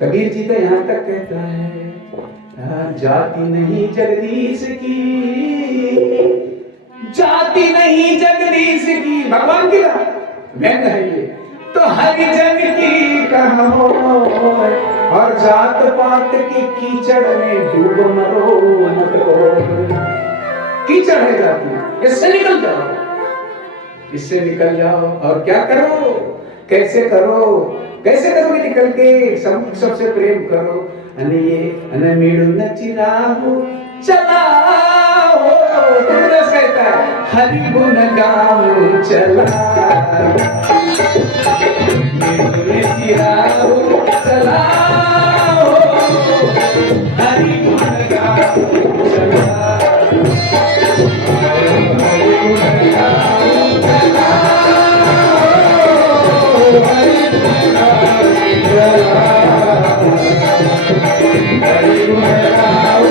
कबीर जी तो यहाँ तक कहता है, जाति नहीं जगदीश की, जाति नहीं जगदीश की, भगवान की व्यंग है ये, तो हरिजन की कहो, और जात पात की कीचड़ में डूब मरो मत रो। कीचड़ है जाति, इससे निकल जाओ, इससे निकल जाओ। और क्या करो, कैसे करो, कैसे करोगे निकल के? सबसे प्रेम करो। ये मीडू नचिराहु चलाओ, तुलस कहता है हरि गुण गाओ चला, मीडू नचिराहु चलाओ, हरि गुण गाओ चला, हरि गुण गाओ चला, हरि गुण गाओ चला, हरि गुण गाओ चला, हरि गुण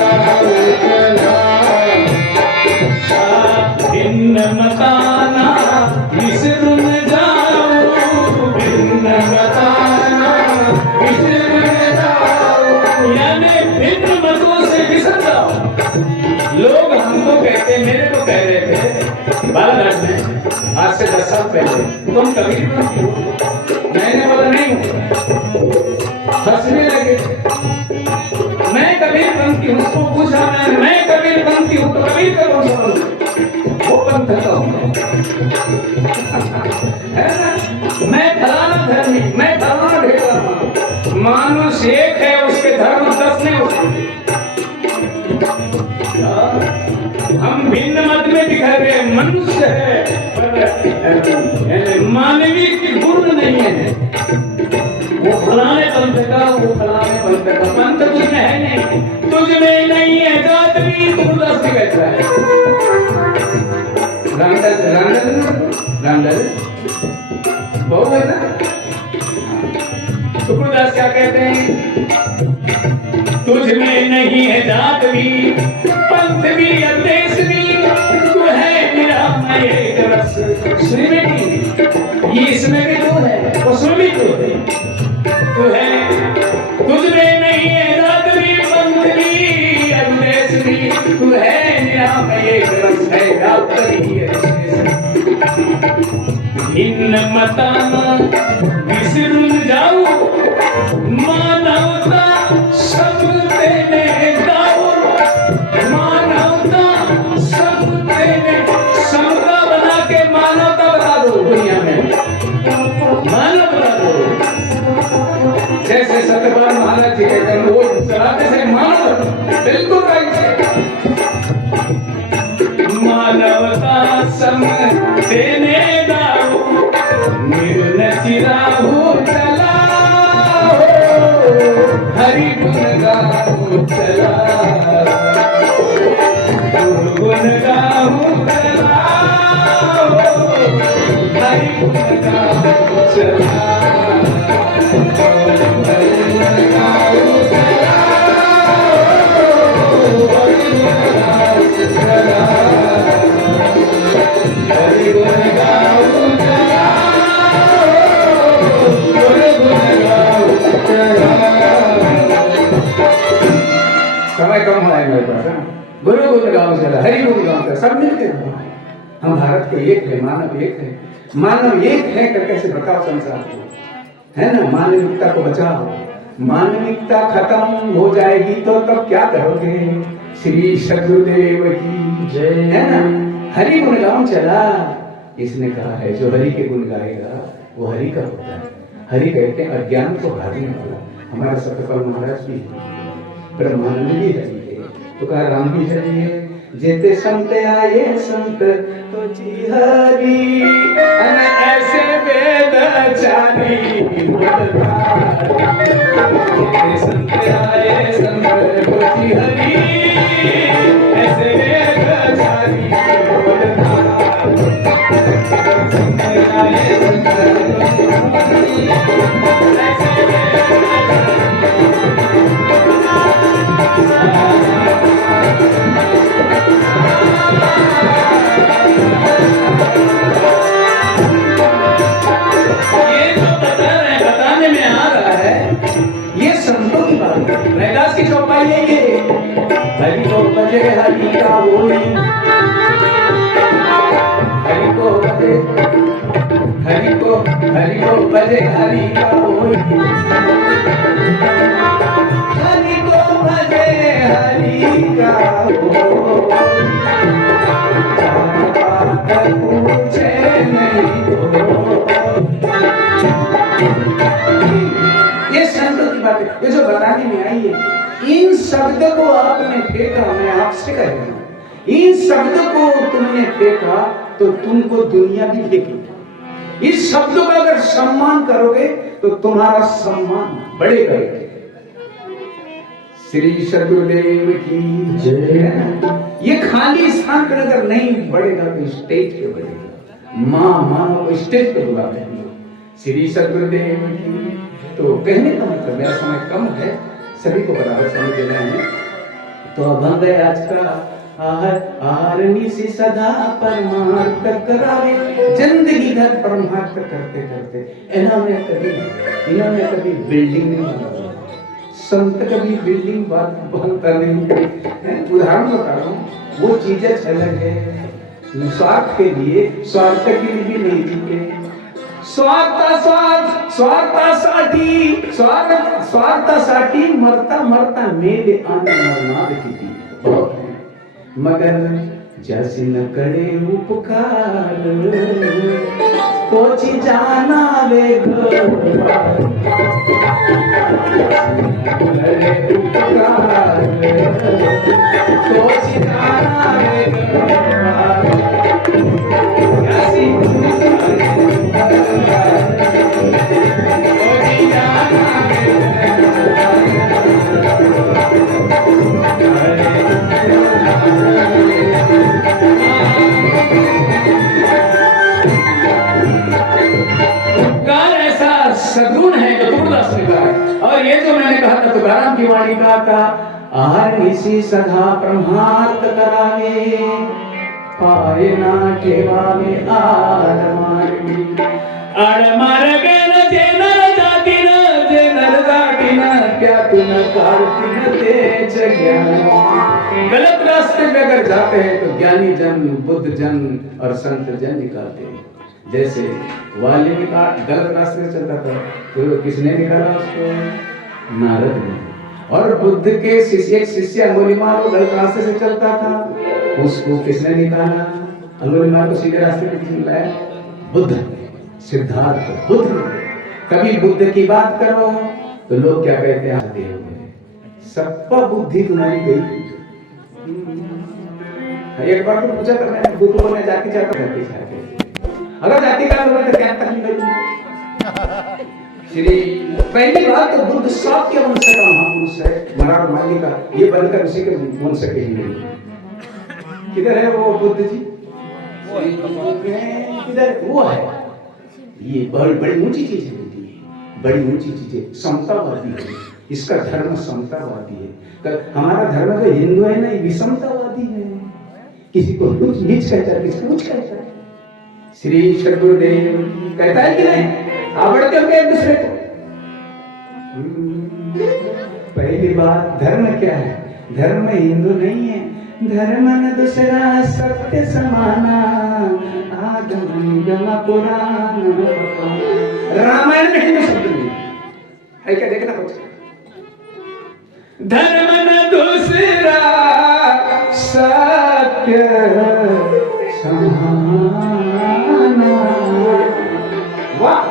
गाओ चला। भिन्न मताना विसरून जाओ, भिन्न मताना विसरून जाओ, यानी भिन्न मतों से विसर जाओ। लोग हमको कहते, मेरे को कह रहे थे बालाघाट में आज से 10 साल पहले, तुम कबीर पंथी हो? मैंने बोला नहीं हूँ, हंसने लगे। मैं कबीर पंथी हूँ, उसको पूछा मैं कबीर पंथी हूँ तो कबीर का कौन सा पंथ? वो पंथ का हूँ है ना? मैं फलाना धर्मी, मैं फलाना ढेला, मानुष एक है उसके धर्म 10 ने उसके। हम भिन्न मत में बिखरे, मनुष्य है पर मानवीय की गुण नहीं है। वो फलाने पंथ का, वो फलाने पंथ का, पंथ तुझ में है नहीं, तुझ में नहीं है जात भी, तुलस भी कहता है। रामदल बहु है ना? तुलस क्या कहते हैं? तुझ में नहीं है जात भी, पंथ भी, देश भी, तू है मेरा मैं एक रस। सुनिए ये इसमें भी तो है, उसमें भी तो है। तू है, तुझ में नहीं है जात भी, पंथ भी, देश भी, तू है मेरा मैं एक रस है, भिन्न मताना विसरून जाओ, मानवता सब तेने गाओ, मानवता सब तेने, समता बना के मानवता बता दो दुनिया में, मानव बता दो। जैसे सत्यपाल महाराज जी कहते हैं, वो चलाते से मानव बिल्कुल राइट, मानवता सब तेने गाओ, नचिराहु चलाओ, हरि गुण गाओ चला, गुण गाओ चलाओ, हरि गुण गाओ चला, हरि गुण गाओ चलाओ, हरि गुण गाओ चला, हरि गुण गाओ चला, समय कम है मेरे पास। गुरु गुण गाओ चला, हरि गुण गाओ चला, सब मिलते हैं। हम भारत के एक है, मानव एक है, मानव एक है कर कैसे बताओ संसार को, है ना? मानविकता को बचाओ। मानविकता खत्म हो जाएगी तो तब क्या करोगे? श्री सदगुरुदेव की जय, है ना? हरि गुण गाओ चला, इसने कहा है जो हरि के गुण गाएगा वो हरि का होता है। हरि कहते हैं अज्ञान को हारने वाला। हमारा सत्यपाल महाराज भी ब्रह्मानंद भी हरि है, तो कहा राम भी हरि है। जेते संत आए संत तो जी हरि, ऐसे वेद चारी, जेते संत आए संत तो जी हरि, ऐसे वेद चारी, संत आए संत हरि का होई, हरि को बजे हरि को बजे हरि का होई, हरि को बजे हरि का होई, पूछे नहीं ये संतों की बात है, ये जो बताने में आई है। इन शब्द को आपने फेंका, मैं आपसे कह रहा हूं, इन शब्द को तुमने फेंका तो तुमको दुनिया भी फेंकेगी। इस शब्दों का अगर सम्मान करोगे तो तुम्हारा सम्मान बढ़ेगा। श्री सदगुरुदेव की जय। ये खाली स्थान पर अगर नहीं बढ़ेगा तो स्टेज पे बढ़ेगा। मानो को स्टेज पे बुलाते हैं लोग, श्री सदगुरुदेव की। तो कहने का मतलब, मेरा समय कम है, सभी को बराबर समय देना है। तो अब बन गए आज का आरनी से सदा परमार्थ करावे, जिंदगी भर परमार्थ करते करते इन्होंने कभी बिल्डिंग नहीं बनाई। संत कभी बिल्डिंग बनता नहीं है। उदाहरण बता रहा हूँ, वो चीजें अलग है। स्वार्थ के लिए, स्वार्थ के लिए भी नहीं जीते। स्वार्थासाठी मरता मेले आने मरनाद किती बहुत है। मगर जैसे न करे उपकार तोची जाना वे तोची जाना वे सद्गुण है जो तुलदास ने कहा है। और ये जो मैंने कहा था तुकाराम की वाणी का था, आरनिसी सदा परमार्थ करावे, पाए ना ठेवावे आडमार गेन जे नर जाती न क्या तुम कार्तिक तेज ज्ञान। गलत रास्ते पे अगर जाते हैं तो ज्ञानी जन, बुद्ध जन और संत जन निकालते हैं। जैसे वाल्मीकि गलत रास्ते से चलता था तो किसने निकाला उसको? नारद ने। और बुद्ध के शिष्य, एक शिष्य अंगुलीमाल वो गलत रास्ते से चलता था, उसको किसने निकाला? अंगुलीमाल को सीधे रास्ते पे लाया बुद्ध, सिद्धार्थ बुद्ध। कभी बुद्ध की बात करो तो लोग क्या कहते हैं? आते हो गए, सबका बुद्धि तुम्हारी गई। एक बार तो पूछा था मैंने, बुद्ध को मैं जाति चाहता रहती है, अगर जाति का लोग तो क्या तकलीफ है? श्री पहली बात तो बुद्ध शाक्य वंश का महापुरुष है, मराठ माली का, ये बनकर उसी के वंश के ही नहीं। किधर है वो बुद्ध जी? किधर वो है? ये बड़ी ऊंची चीज है, बड़ी ऊंची चीज है, समतावादी है। इसका धर्म समतावादी है। हमारा धर्म जो हिंदू है ना, विषमतावादी है। किसी को कुछ नीच कहता है, किसी को कुछ कहता है। श्री सदगुरुदेव कहता है कि नहीं? आवड़ते हो एक दूसरे को। पहली बात, धर्म क्या है? धर्म हिंदू नहीं है। धर्म न दूसरा सत्य समाना, आगम निगम पुराण। रामायण में हिंदू शब्द नहीं है, क्या देखना कुछ? धर्म न दूसरा सत्य समाना। वाह,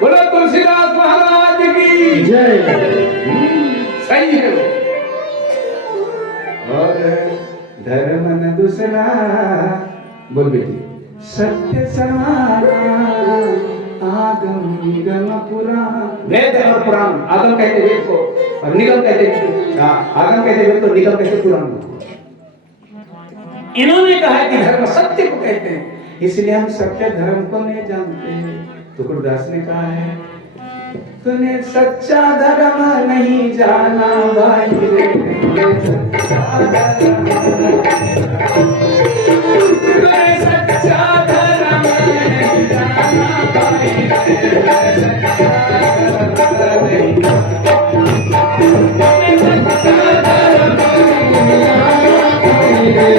बोलो तुलसीदास महाराज की जय। सही है वो। और धर्म न दूसरा, बोल बेटी, सत्य समाना, आगम निगम पुराण। वेद और पुराण, आगम कहते वेद को और निगम कहते, आगम कहते वेद को, निगम कहते पुराण को। इन्होंने कहा कि धर्म सत्य को कहते हैं, इसलिए हम सत्य धर्म को नहीं जानते। तुलसीदास ने कहा है, तूने सच्चा धर्म नहीं जाना भाई रे, सच्चा धर्म तूने सच्चा धर्म नहीं जाना भाई रे, सच्चा धर्म नहीं तूने सच्चा धर्म नहीं जाना भाई रे।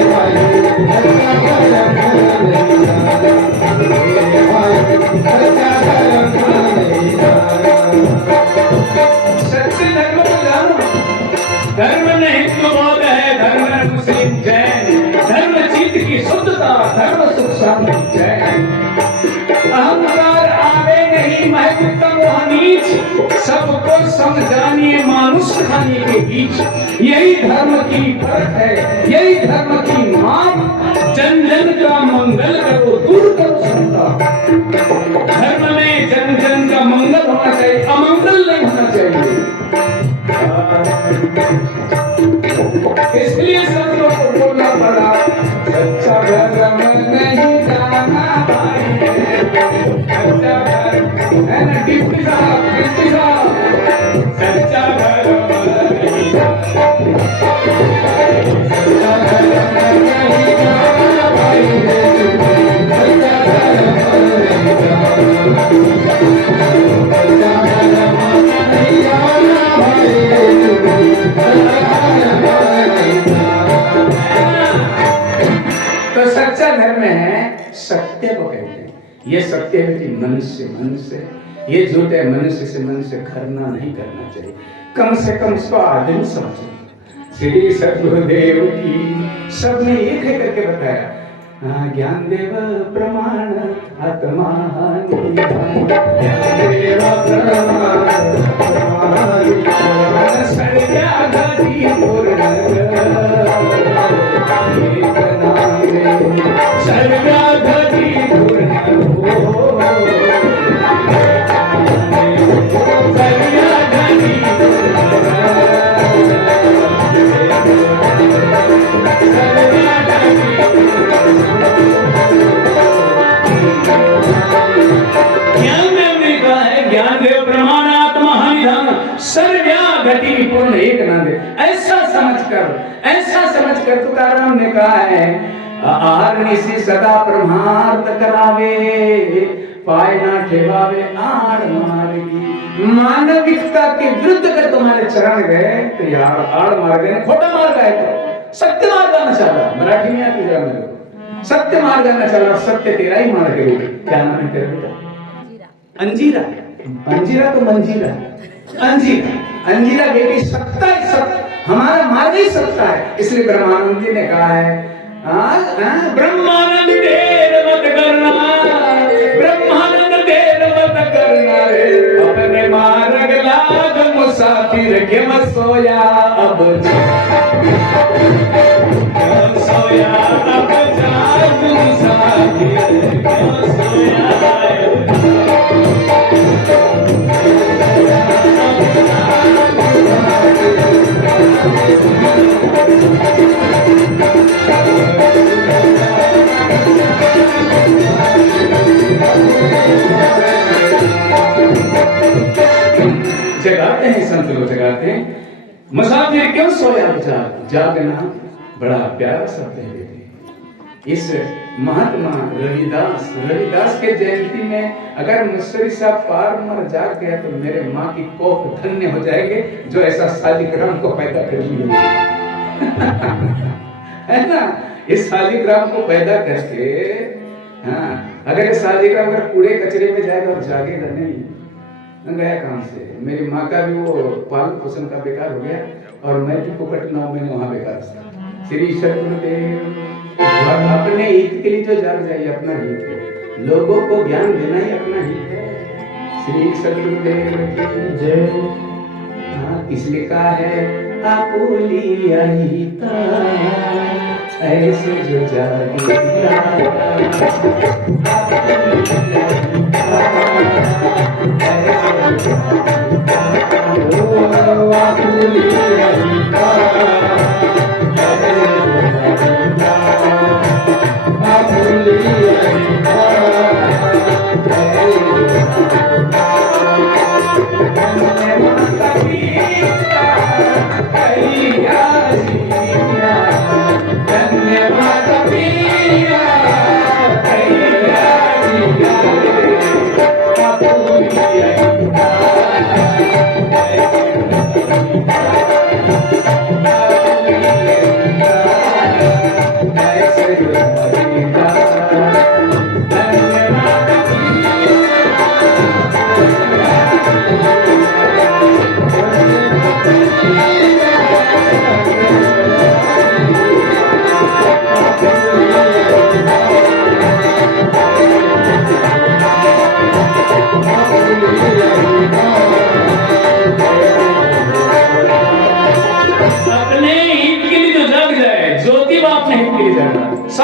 धर्म चित्त की शुद्धता, धर्म सुख शांति जय। अहंकार आवे नहीं, मैं उत्तम वह नीच, सबको समझानिए मानुष खाने के बीच। यही धर्म की फर्क है, यही धर्म की मांग, जन जन का मंगल करो, दूर करो संताप। धर्म में जन जन का मंगल होना चाहिए, अमंगल नहीं होना चाहिए। इसलिए सब लोग को बोलना पड़ा, सच्चा धर्म नहीं जाना भाई, सच्चा धर्म है ना। डिप्टी साहब, सच्चा धर्म नहीं जाना, सच्चा धर्म नहीं जाना भाई, सच्चा धर्म नहीं जाना, सच्चा धर्म नहीं जाना भाई, तो सच्चा धर्म है, सत्य को कहते हैं। ये सत्य है कि मनुष्य ये झूठे मनुष्य से मनुष्य घृणा नहीं करना चाहिए, कम से कम उसको आदमी समझो। श्री सद्गुरुदेव की सबने एक है करके बताया, ज्ञान देव प्रमाण आत्मा पूर्ण एक ना दे। ऐसा समझकर तुकाराम ने कहा है, आहार निशी सदा परमार्थ करावे, पाए ना ठेवावे आड़ मार्गी। मानविकता के विरुद्ध अगर तुम्हारे चरण गए तो यार आड़ मार गए, खोटा मार गए, तो सत्य मार्ग आना चला। मराठी में आती जरा मेरे को, सत्य मार्ग आना चला, सत्य तेरा ही मार्ग है। क्या नाम है तेरा बेटा? अंजीरा। अंजीरा तो मंजीरा, अंजीरा बेटी सत्ता ही सत्य, हमारा मार्ग ही सत्ता है। इसलिए ब्रह्मानंद जी ने कहा है, ब्रह्मानंद देर मत करना, ब्रह्मानंद देर मत करना रे, अपने मार्ग लाग मुसाफिर के मत सोया अब सोया अब जाग मुसाफिर क्यों सोया। जगाते हैं संत लोग, जगाते हैं, मुसाफिर क्यों सोया जागना बड़ा प्यारा शब्द है बेटे। इस महात्मा रविदास के जयंती में अगर मुसरी साहब पार मर जाग गया तो मेरे माँ की कोख धन्य हो जाएंगे, जो ऐसा शालिग्राम को पैदा कर लिया है ना। इस शालिग्राम को पैदा करके, हाँ, अगर ये शालिग्राम अगर कूड़े कचरे में जाएगा और जागेगा नहीं, गया काम से। मेरी माँ का भी वो पालन पोषण का बेकार हो गया, और मैं भी पोपट 9 महीने वहां बेकार था। श्री सद्गुरुदेव अपने हित के लिए जो जाग जाइए, अपना हित है, लोगों को ज्ञान देना ही अपना हित है। श्री सद्गुरुदेव की जय। इसलिए कहा है, आपुलिया हिता ऐसे जो जागेगा,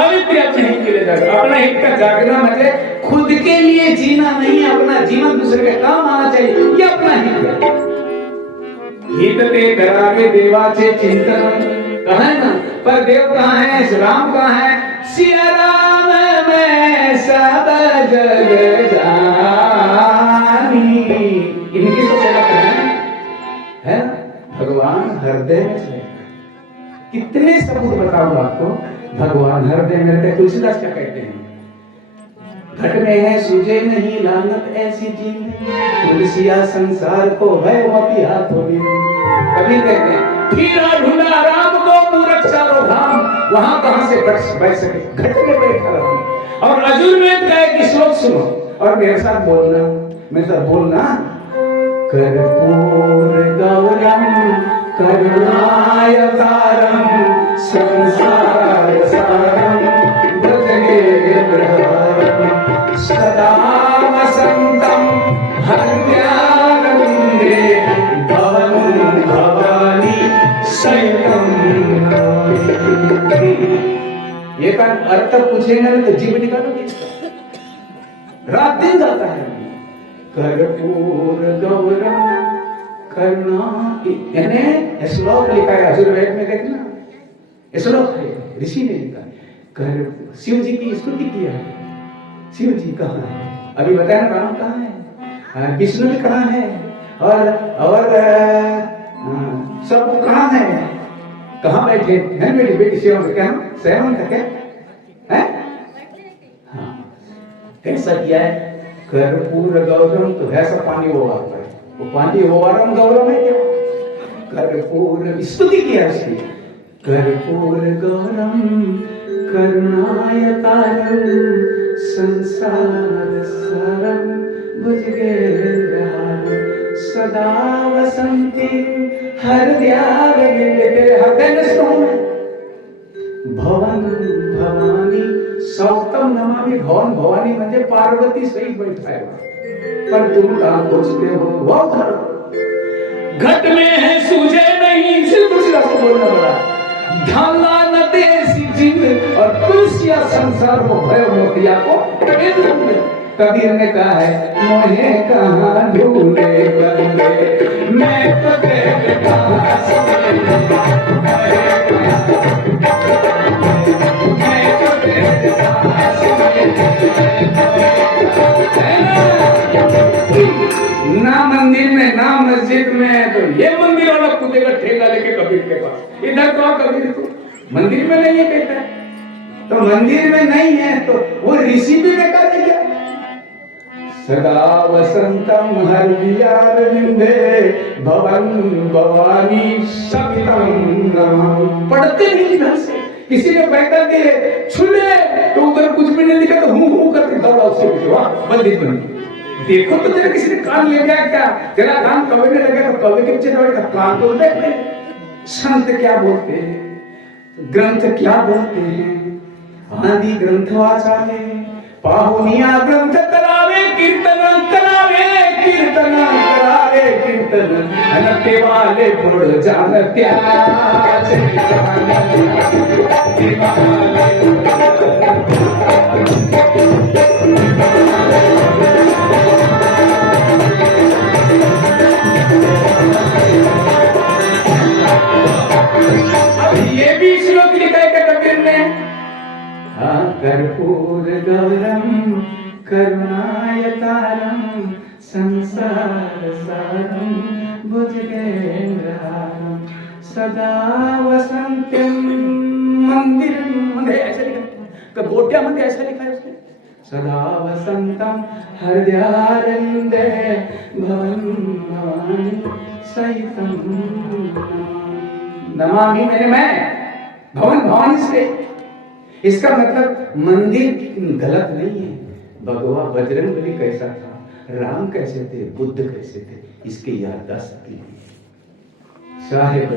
सावित्री अपने हित के लिए जागना। अपना हित का जागना मतलब खुद के लिए जीना नहीं, अपना जीवन दूसरे के काम आना चाहिए, ये अपना हित है। हित ते करावे देवाचे चिंतन, कहा है ना, पर देव कहाँ है, राम कहाँ है? सिया राम मैं सब जग जानी, इनकी तो सेवा करना है ना। भगवान हृदय में से कितने सबूत बताओ आपको, भगवान हृदय में रहते। तुलसीदास क्या कहते हैं? घट में है सूझे नहीं लानत ऐसी चीज, तुलसिया संसार को भय वापी हाथों में। कभी कहते हैं फिरा ढूंढा राम को मूरख चारों धाम, वहां कहां से बैठ सके, घट में बैठा रहा। और अर्जुन का एक श्लोक सुनो और मेरे साथ बोलना, मेरे साथ बोलना। कर्पूर गौरम करुणायतारम संसार सारम भुजगेन्द्रहारम सदा वसंतम हृदयारविंदे भवन् भवानी सहितं नमामि। ये का अर्थ पूछेंगे ना तो जीव निकालोगे इसका, रात दिन जाता है। कर्पूर गौरम करुणा, यानी श्लोक लिखा है यजुर्वेद में, देखना श्लोक है, ऋषि ने लिखा है। शिव जी की स्तुति किया है। शिव जी कहाँ है? अभी बताया ना, राम कहाँ है, विष्णु भी कहाँ है, और सब कहाँ है, कहाँ बैठे हैं? मेरी बेटी सेवन, क्या सेवन का क्या है? हाँ, कैसा किया है? कर्पूर गौरम, तो ऐसा पानी होगा, वो पानी होवारम गौरम है क्या? कर्पूर स्तुति किया इसकी। कर्पूर गौरम करुणायतारम संसार सारम भुजगेन्द्रहारम सदा वसंती हृदयारविंदे, तेरे हृदय में सोऊं मैं। भवन भवानी सौतम नमामि, भवन भवानी म्हणजे पार्वती सहित बैठा है, पर तुम कहाँ पहुंचते हो? वो घट में है सूझे नहीं, सिर्फ तुलसीदास को बोलना पड़ा। ढाला न देसी जीव और तुलसिया संसार को भय मोतिया को। कबीर ने कहा है, मोहे कहाँ ढूंढे बंदे, मैं तो तेरे पास ना मंदिर में ना मस्जिद में, तो ये मंदिर वाला कूदेगा ठेला लेके कबीर के पास। इधर तो कबीर को मंदिर में नहीं है कहता है, तो मंदिर में नहीं है तो वो ऋषि भी बेकार है क्या? सदा वसंतम हृदयारविंदे भवन भवानी सवितं नमामि। पढ़ते नहीं ढंग से, किसी ने बैठा के छुले तो उधर कुछ भी नहीं लिखा तो हूं करके दौड़ा उससे बंदी बनी। देखो तो तेरा किसी ने कान ले गया क्या? तेरा कान कवे में लगे तो कवे के पीछे दौड़े, कान तो देख। संत क्या बोलते हैं, ग्रंथ क्या बोलते हैं? आदि ग्रंथ वाचाले पाहुनिया ग्रंथ करावे कीर्तन, करावे कीर्तन, करावे कीर्तन, अनते वाले गुण जान त्याग ये भी श्लोक लिखा है कबीर ने। कर्पूर गौरम करुणायतारम संसार सारम भुजगेन्द्रहारम सदा वसंतम। मंदिर में ऐसा लिखा, गोटिया मंदिर ऐसा लिखा है उसने। सदा वसंतम हृदयारविंदे भवन भवानी सहितं नमामि, मैंने मैं भवन भवानी से। इसका मतलब मंदिर गलत नहीं है। भगवान बजरंगबली कैसा था, राम कैसे थे, बुद्ध कैसे थे, इसके याददाश्त की साहेब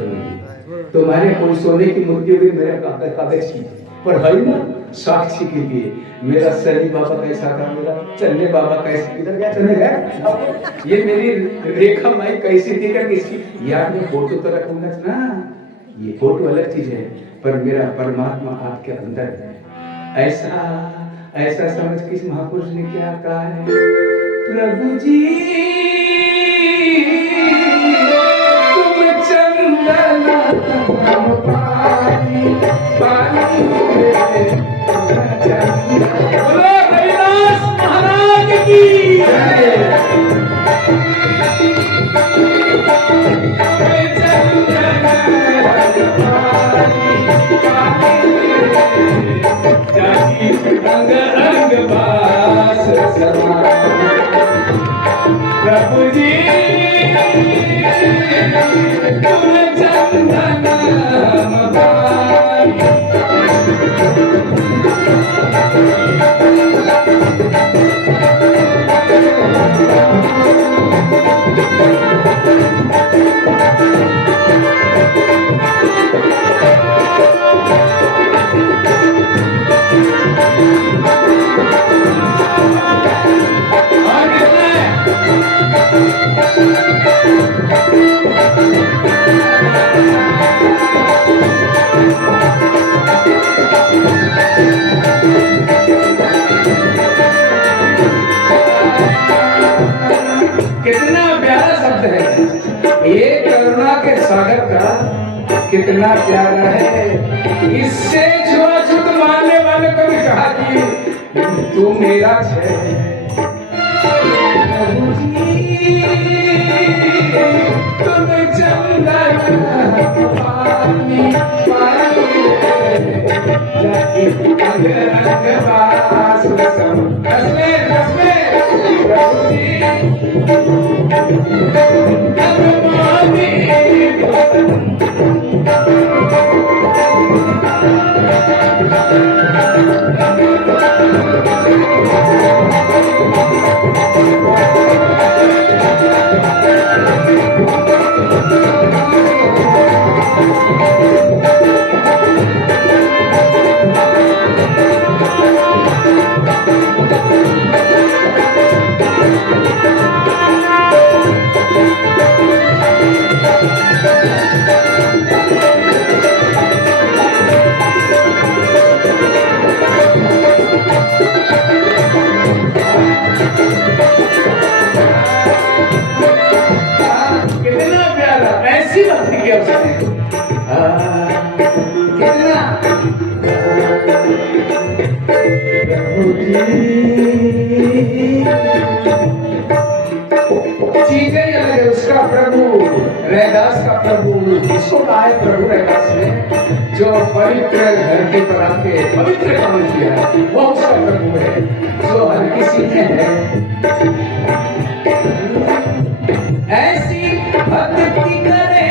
तुम्हारे कोई सोने की मूर्ति होगी, मेरा कागज की, पर है ना साक्षी के लिए। मेरा सली बाबा कैसा था, मेरा चन्ने बाबा कैसे, इधर क्या चले गए, ये मेरी रेखा माई कैसी थी, क्या इसकी याद में फोटो तो रखूंगा ना। ये फोटो अलग चीज है, पर मेरा परमात्मा आपके अंदर है। ऐसा ऐसा समझ किस महापुरुष ने क्या कहा है, प्रभु जी तुम चंदन हम पानी पानी बोलो रविदास महाराज की अंग अंग बास समा प्रभु जी तुम चंदन कितना प्यारा शब्द है ये, करुणा के सागर का कितना प्यारा है। इससे छुआछूत मानने वाले को भी कहा कि तू मेरा है। तुम चंदन पानी पानी चीजें अलग है। उसका प्रभु रैदास का प्रभु, इसको कहा है प्रभु रैदास ने जो पवित्र धरती पर आके पवित्र काम किया, वो उसका प्रभु है जो हर किसी में है। ऐसी भक्ति करे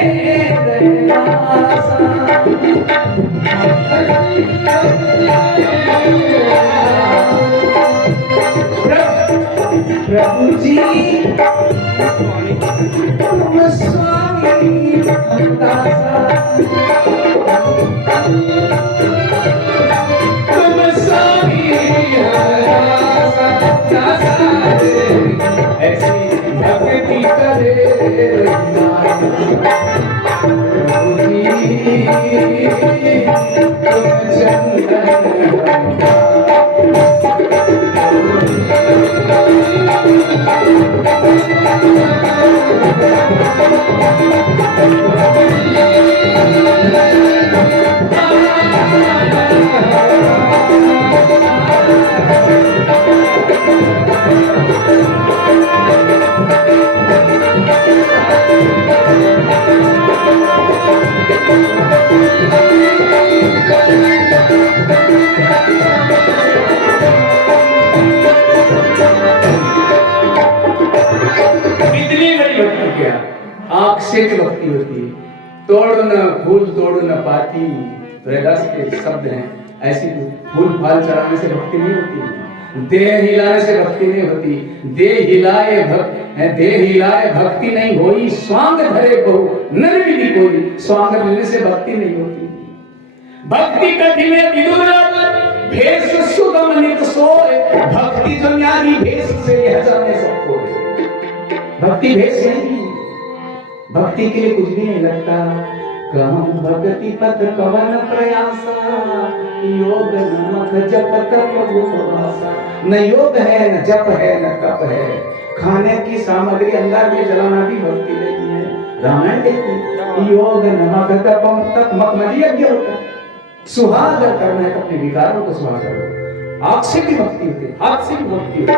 प्रभु जी तुम स्वामी तुम स्वामी ऐसी भक्ति करे प्रभु जी तुम चंदन आंख से भक्ति होती है, तोड़ न फूल तोड़ न पाती, रैदास के शब्द हैं। ऐसी फूल फाल चढ़ाने से भक्ति नहीं होती, देह हिलाने से भक्ति नहीं होती। देह हिलाए भक्ति नहीं होई, स्वांग धरे बहु नर विधि कोई, स्वांग लेने से भक्ति नहीं होती। भक्ति कठिन विदुर्लभ भेष सुगम नित सोए, भक्ति जो न्यारी भेष से यह जाने सबको। भक्ति भेष नहीं, भक्ति के लिए कुछ भी नहीं लगता। कहूं भक्ति पथ कवन प्रयासा, योग नमक जप तप उपवासा। न योग है, न जप है, न तप है। खाने की सामग्री अंगार में जलाना भी भक्ति नहीं है। रामायण कहती योग नमक तपम तप मत यज्ञ होता है। सुहाग अगर करना है तो अपने विकारों को सुहा करो। आंख से भी भक्ति होती है, हाथ से भी भक्ति होती है,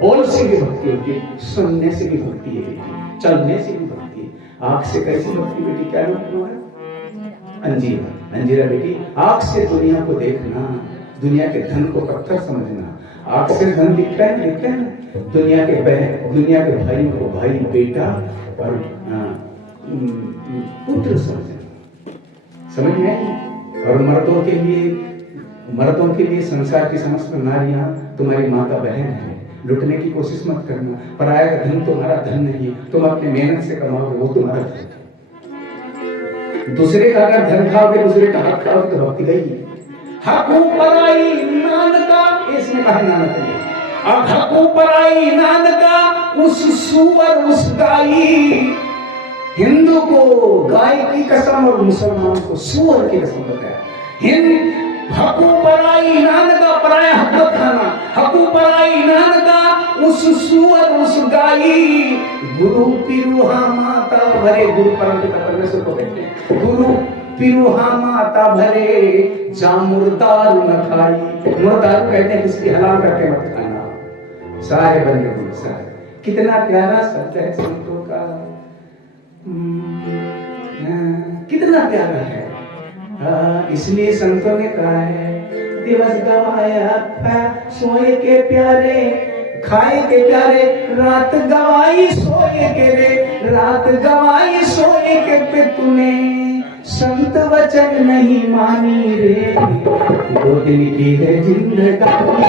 बोल से भी भक्ति होती है, सुनने से भी भक्ति है बेटी, चलने से भी भक्ति है। आंख से कैसी भक्ति बेटी? क्या नाम तुम्हारा? अंजीरा। अंजीरा बेटी, आंख से दुनिया को देखना, दुनिया के धन को पत्थर समझना। आंख से धन दिखता है, दिखता है ना? दुनिया के भाई को भाई, बेटा और पुत्र समझना। समझ में आई? और मर्दों के लिए संसार की समस्त नारियां तुम्हारी माता बहन है। लुटने की कोशिश मत करना। पराया का धन तुम्हारा धन नहीं, तुम अपने मेहनत से कमाओगे, वो तुम्हारा धन। दूसरे का अगर धन खाओगे, दूसरे का हक खाओगे तो भक्ति गई। हकू पराई नानका, इसमें कहा नानक ने, अब हकू पराई नानका उस सुअर उस गाई। हिंदू को गाय की कसम और मुसलमान को सुअर की कसम बताया। हकू पराई नानका, पराया हक मत खाना। हकू पराई नानका उस सुअर उस गाई। गुरु पिरुहा माता भरे, गुरु परम पिता परमेश्वर को कहते हैं। गुरु पिरुहा माता भरे जा मुर्दारू न खाई। मुर्दारू कहते हैं किसकी हलाल करके मत खाना। सारे बंदे बोल सारे। कितना प्यारा शब्द है संतों का, कितना प्यारा है। इसलिए संतों ने कहा है दिवस गवाया था सोए के प्यारे, खाए के प्यारे, रात गवाई सोए के रे, रात गवाई सोए के पे तूने संत वचन नहीं मानी रे। 2 दिन की है जिंदगानी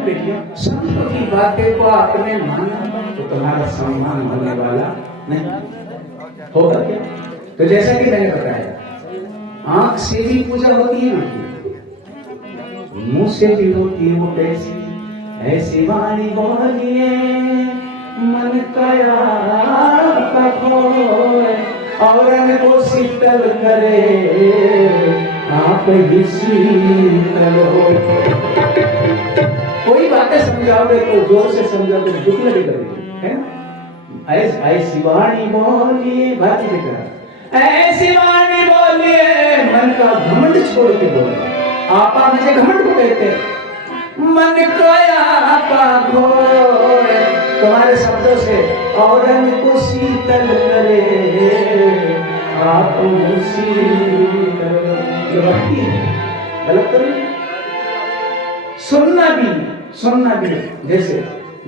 बेटियों, संतों की बातें को आपने माना तो तुम्हारा सम्मान होने वाला नहीं होगा क्या? तो जैसा कि मैंने बताया, आंख से भी पूजा होती है, मुंह से भी होती है। वो कैसी? ऐसी वाणी बोलिए मन कया खोए, और को शीतल करे आप ही शीतल हो। कोई बातें समझाओगे तो जोर से समझाओगे तो दुख लगेगा, है ना? ऐसी वाणी बोलिए, भारती बेटा, ऐसी वाणी बोलिए मन का घमंड छोड़ के बोलो। आपा मुझे घमंड को कहते हैं। मन कया आपा खोए, तुम्हारे शब्दों से और को शीतल करे आप शीतल। ये भक्ति है, गलत तो नहीं। सुनना भी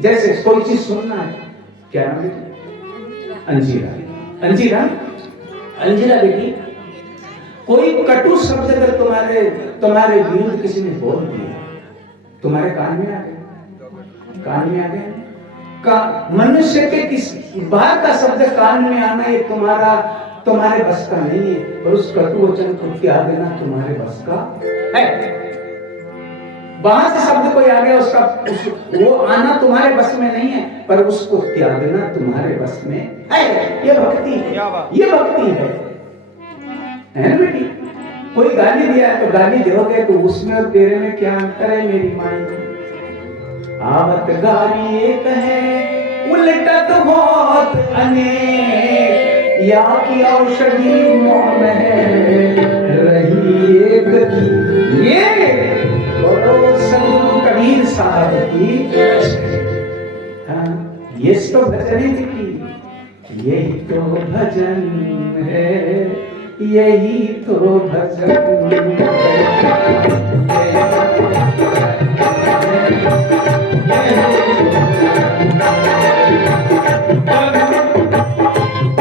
जैसे कोई चीज सुनना है। क्या नाम है? अंजीरा बेटी, कोई कटु शब्द अगर तुम्हारे विरुद्ध किसी ने बोल दिया, तुम्हारे कान में आ गए। मनुष्य के किसी बात का शब्द कान में आना ये तुम्हारे बस का नहीं है, और उस कटु वचन को त्याग देना तुम्हारे बस का है। बाहर से शब्द कोई आ गया, वो आना तुम्हारे बस में नहीं है, पर उसको त्यागना तुम्हारे बस में है। ये भक्ति है ना बेटी? कोई गाली दिया है तो गाली दोगे, तो उसमें और तेरे में क्या अंतर है मेरी माई? आवत गाली एक है, उलटत बहुत अनेक, या की औषधि मौन है रही एक की। ये बोलो संत कबीर साहब की। ये तो भजन की, यही तो भजन है, यही तो भजन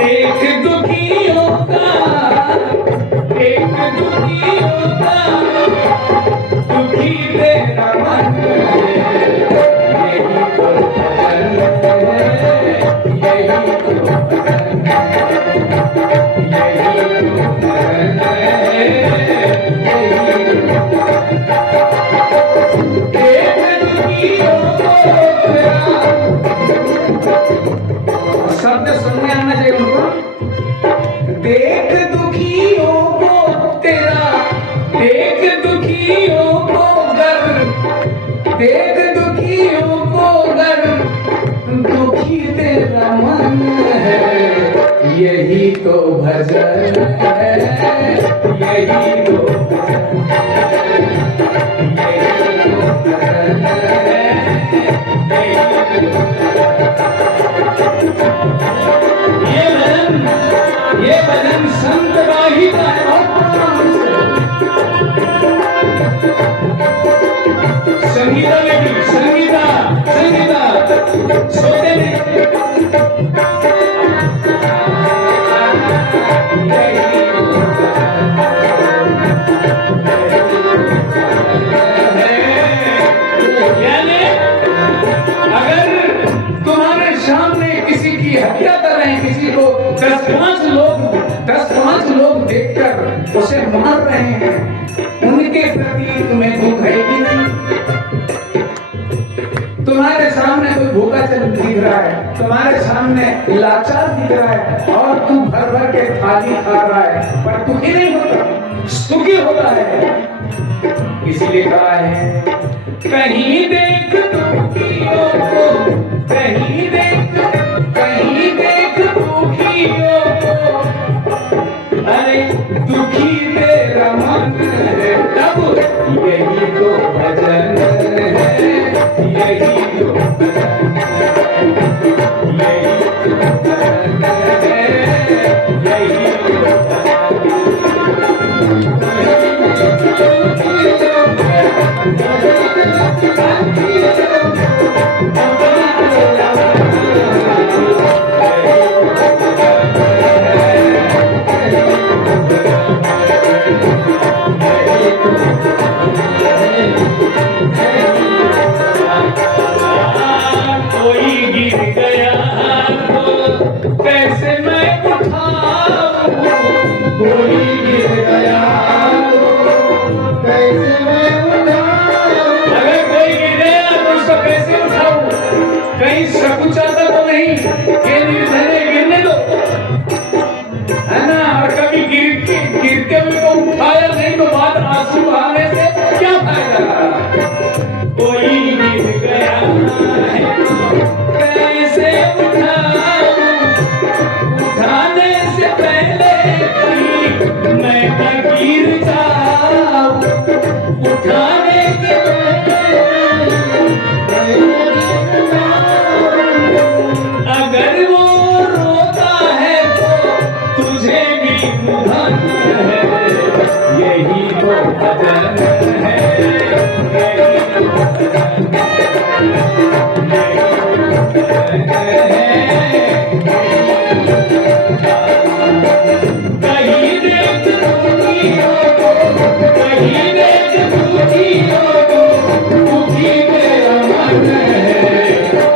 एक दुखियों का दुखी तेरा मन, यही तो भजन है, यही तो भजन शब्द सुनने आना चाहिए उनको। देख दुखियों को तेरा, देख दुखियों को गर, देख दुखियों को गर, दुखी तेरा मन है, यही तो भजन है, यही तो भजन ये भजन संत गाहिता है। संगीता बेटी, संगीता सोते में अगर तुम्हारे सामने किसी की हत्या कर रहे हैं, किसी को 10-5 लोग देखकर उसे मार रहे हैं, उनके प्रति तुम्हें दुख है कि नहीं? तुम्हारे सामने कोई भूखा दिख रहा है, तुम्हारे सामने लाचार दिख रहा है, और तू भर भर के थाली खा रहा है, पर दुखी नहीं होता, सुखी होता है। इसीलिए कहा है, कहीं देख दुखियों को, कहीं देख दुखियों को, अरे दुखी तेरा मन है, तब यही तो भजन है, यही तो भजन है, यही तो भजन है, यही तो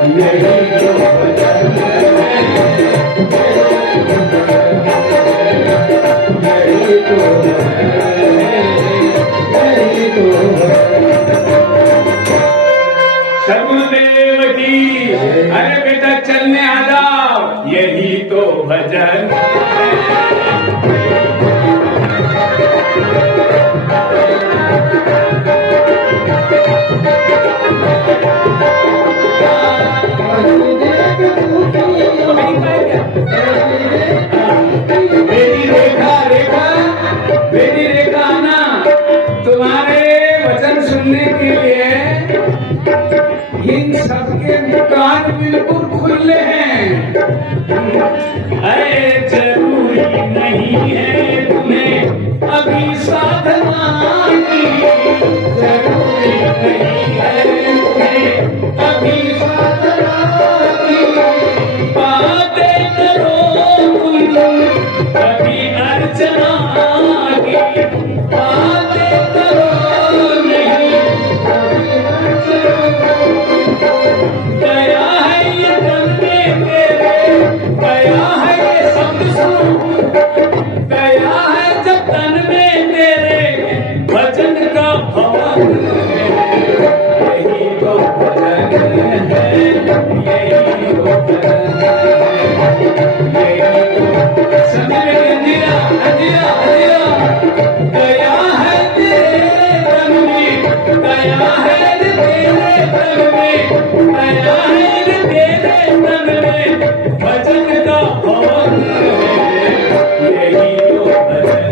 यही तो भजन है, यही तो भजन है, यही तो भजन है। सदगुरुदेव की, अरे बेटा चलने आ जाओ, यही तो भजन बेटी रेखा आना, तुम्हारे वचन सुनने के लिए इन सबके कान बिल्कुल खुले हैं। अरे जरूरी नहीं है तुम्हें अभी साधना की, जरूरी नहीं है तुम्हें अभी साधना की, बातें करो तुम अभी अर्चना की, बातें करो नहीं अभी अर्चना। गया है ये तन में मेरे, गया है ये शब्द सुन, गया है जब तन में तेरे भजन का भवन है, यही तो भजन है, यही तो भजन है, यही तो समय अंधेरा अंधेरा अंधेरा गया है तेरे तन में, गया है तेरे तन में, गया है तेरे तन में भजन का भवन है, यही तो भजन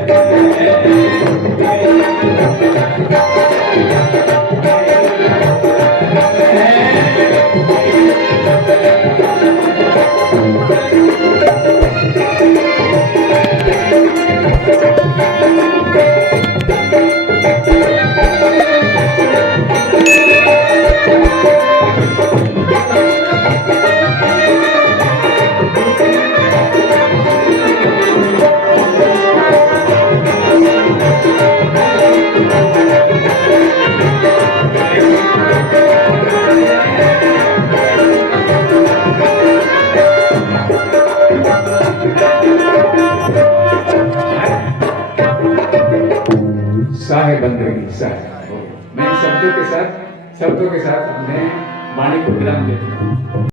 साहे बंदगी साहे। मैं शब्दों के साथ हमने वाणी को विराम देता हूँ।